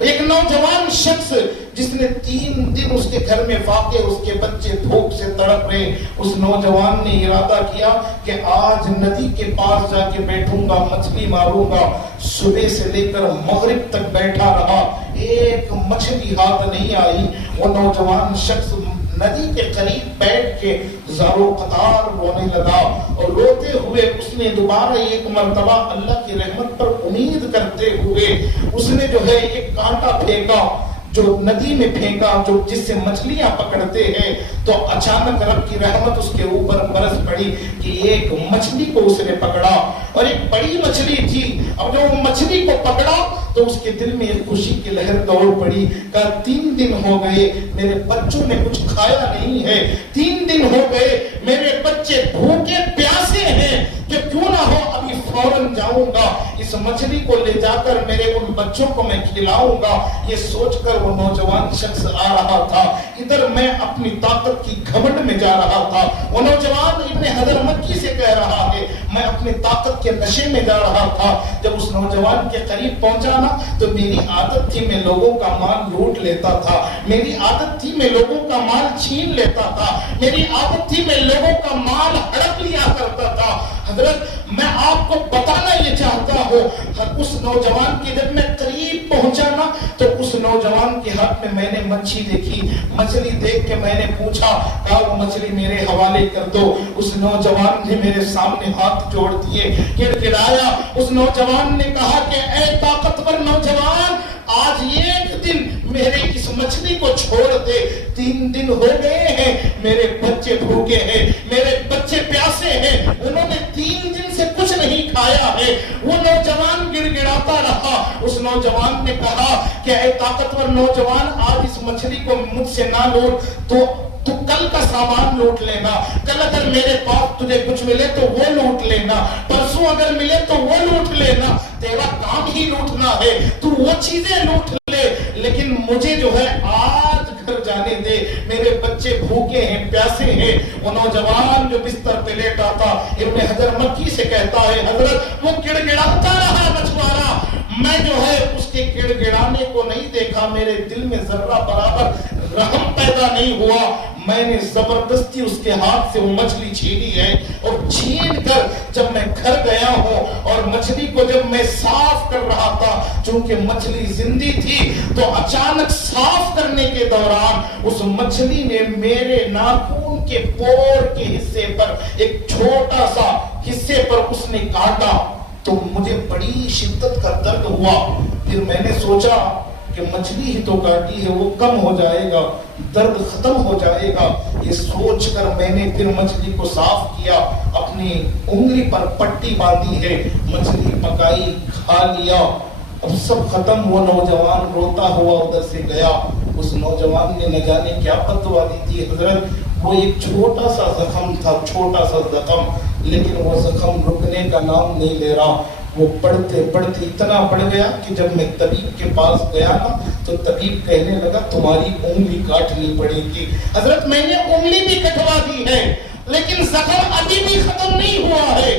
ایک نوجوان شخص جس نے 3 دن اس کے گھر میں واقع اس کے بچے بھوک سے تڑپ رہے، اس نوجوان نے ارادہ کیا کہ آج ندی کے پاس جا کے بیٹھوں گا، مچھلی ماروں گا۔ صبح سے لے کر مغرب تک بیٹھا رہا، ایک مچھلی ہاتھ نہیں آئی۔ وہ نوجوان شخص ندی کے قریب بیٹھ کے زارو قطار رونے لگا، اور روتے ہوئے اس نے دوبارہ ایک مرتبہ اللہ کی رحمت پر امید کرتے ہوئے اس نے جو ہے ایک کانٹا پھینکا، جو ندی میں پھینکا، جو جس سے مچھلیاں پکڑتے ہیں، تو اچانک رب کی رحمت اس کے اوپر برس پڑی کہ ایک مچھلی کو اس نے پکڑا، اور ایک بڑی مچھلی تھی۔ اب جب وہ مچھلی کو پکڑا تو اس کے دل میں ایک خوشی کی لہر دوڑ پڑی، کہا 3 دن ہو گئے میرے بچوں نے کچھ کھایا نہیں ہے، 3 دن ہو گئے میرے بچے بھوکے پیاسے ہیں، کہ کیوں نہ ہو ابھی فوراً جاؤں گا، اس مچھلی کو لے جا کر میرے ان بچوں کو میں کھلاؤں گا۔ یہ سوچ کر وہ نوجوان شخص آ رہا تھا، ادھر میں اپنی طاقت کی گھمنڈ میں جا رہا تھا۔ وہ نوجوان ابن حضر مکی سے کہہ رہا ہے میں اپنی طاقت کے نشے میں جا رہا تھا۔ جب اس نوجوان کے قریب پہنچا نا تو میری عادت تھی میں لوگوں کا مال لوٹ لیتا تھا، میری عادت تھی میں لوگوں کا مال چھین لیتا تھا، میری عادت تھی میں لوگوں کا مال ہڑپ لیا کرتا تھا۔ حضرت میں آپ کو بتانا یہ چاہتا ہوں، اس نوجوان کے جب میں قریب پہنچا نا تو اس نوجوان کے ہاتھ میں نے مچھلی دیکھی، مچھلی دیکھ کے میں نے پوچھا، کہا وہ مچھلی میرے حوالے کر دو۔ اس نوجوان نے میرے سامنے ہاتھ جوڑ دیے، گڑگڑایا۔ اس نوجوان نے کہا کہ اے طاقتور نوجوان، آج ایک دن میرے اس مچھلی کو چھوڑ دے، 3 دن ہو گئے ہیں میرے بچے بھوکے ہیں، میرے بچے پیاسے ہیں، انہوں نے 3 دن سے کچھ نہیں کھایا ہے۔ وہ نوجوان گڑ گڑاتا رہا۔ اس نوجوان نے کہا کہ اے طاقتور نوجوان، آج اس مچھلی کو مجھ سے نہ لوٹ تو کل کا سامان لوٹ لینا، کل اگر میرے پاس تجھے کچھ ملے تو وہ لوٹ لینا، پرسوں اگر ملے تو وہ لوٹ لینا، تیرا کام ہی لوٹنا ہے، تو وہ چیزیں لوٹ لے، لیکن مجھے جو ہے آج گھر جانے دے، میرے بچے بھوکے ہیں پیاسے ہیں۔ وہ نوجوان جو بستر پہ لیٹا تھا ابن حجر مکی سے کہتا ہے حضرت وہ گڑ گڑاتا رہا مچھوارا، میں جو ہے اس کے گڑ گڑانے کو نہیں دیکھا، میرے دل میں ذرہ برابر رحم پیدا نہیں ہوا، میں نے زبردستی اس کے ہاتھ سے وہ مچھلی چھینی ہے، اور چھین کر جب میں گھر گیا ہوں اور مچھلی کو جب میں صاف کر رہا تھا، چونکہ مچھلی زندی تھی، تو اچانک صاف کرنے کے دوران اس مچھلی نے میرے ناخن کے پور کے حصے پر ایک چھوٹا سا حصے پر اس نے کاٹا، تو مجھے بڑی شدت کا درد ہوا۔ پھر میں نے سوچا کہ مچھلی ہی تو کاٹی ہے، وہ کم ہو جائے گا، درد ختم ہو جائے گا۔ یہ سوچ کر میں نے پھر مچھلی کو صاف کیا، اپنی انگلی پر پٹی باندھی ہے، مچھلی پکائی، کھا لیا، اب سب ختم۔ وہ نوجوان روتا ہوا ادھر سے گیا۔ اس نوجوان نے نہ جانے کیا بددعا دی تھی حضرت، وہ ایک چھوٹا سا زخم تھا، چھوٹا سا زخم، لیکن وہ زخم رکنے کا نام نہیں لے رہا۔ وہ پڑھتے پڑھتے اتنا بڑھ گیا کہ جب میں طبیب کے پاس گیا نا تو طبیب کہنے لگا تمہاری انگلی کاٹنی پڑے گی۔ حضرت میں نے انگلی بھی کٹوا دی ہے، لیکن زخم ابھی بھی ختم نہیں ہوا ہے،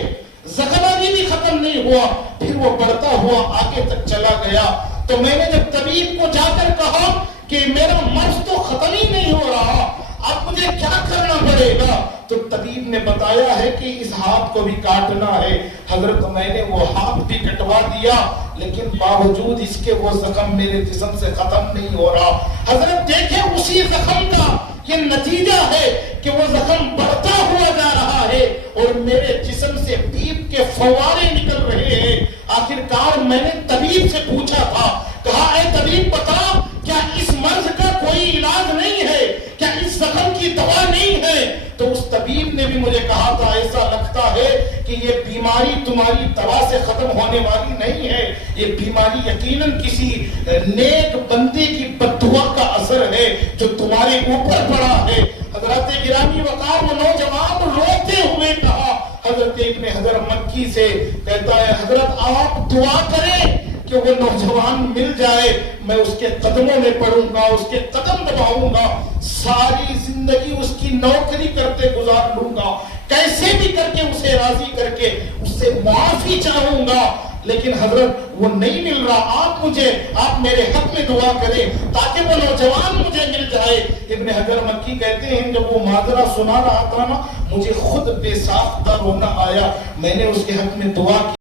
زخم ابھی بھی ختم نہیں ہوا۔ پھر وہ بڑھتا ہوا آگے تک چلا گیا، تو میں نے جب طبیب کو جا کر کہا کہ میرا مرض تو ختم ہی نہیں ہو رہا، اب مجھے کیا کرنا پڑے گا، تو طبیب نے بتایا ہے کہ اس ہاتھ کو بھی کاٹنا ہے۔ حضرت میں نے وہ ہاتھ بھی کٹوا دیا، لیکن باوجود اس کے وہ زخم میرے جسم سے ختم نہیں ہو رہا۔ حضرت دیکھیں اسی زخم کا یہ نتیجہ ہے کہ وہ زخم بڑھتا ہوا جا رہا ہے اور میرے جسم سے پیپ کے فوارے نکل رہے ہیں۔ آخرکار میں نے طبیب سے پوچھا تھا، کہا اے طبیب بتا کیا اس مرض کا کوئی علاج نہیں ہے، کیا اس زخم کی دوا نہیں ہے؟ تو اس طبیب نے بھی مجھے کہا تھا ایسا لگتا ہے کہ یہ بیماری تمہاری دوا سے ختم ہونے والی نہیں ہے، یہ بیماری یقیناً کسی نیک بندے کی بددعا کا اثر ہے جو تمہارے اوپر پڑا ہے۔ حضرت گرامی وقار وہ نوجوان روتے ہوئے کہا حضرت ابن حجر مکی سے، کہتا ہے حضرت آپ دعا کریں کہ وہ نوجوان مل جائے، میں اس کے قدموں میں پڑوں گا، اس کے قدم دباؤں گا، ساری زندگی اس کی نوکری کرتے گزار لوں گا، کیسے بھی کر کے اسے راضی کر کے اس سے معافی چاہوں گا، لیکن حضرت وہ نہیں مل رہا، آپ میرے حق میں دعا کریں تاکہ وہ نوجوان مجھے مل جائے۔ ابن حجر مکی کہتے ہیں جب وہ ماجرا سنا رہا تھا نا، مجھے خود بے ساختہ رونا آیا، میں نے اس کے حق میں دعا کی۔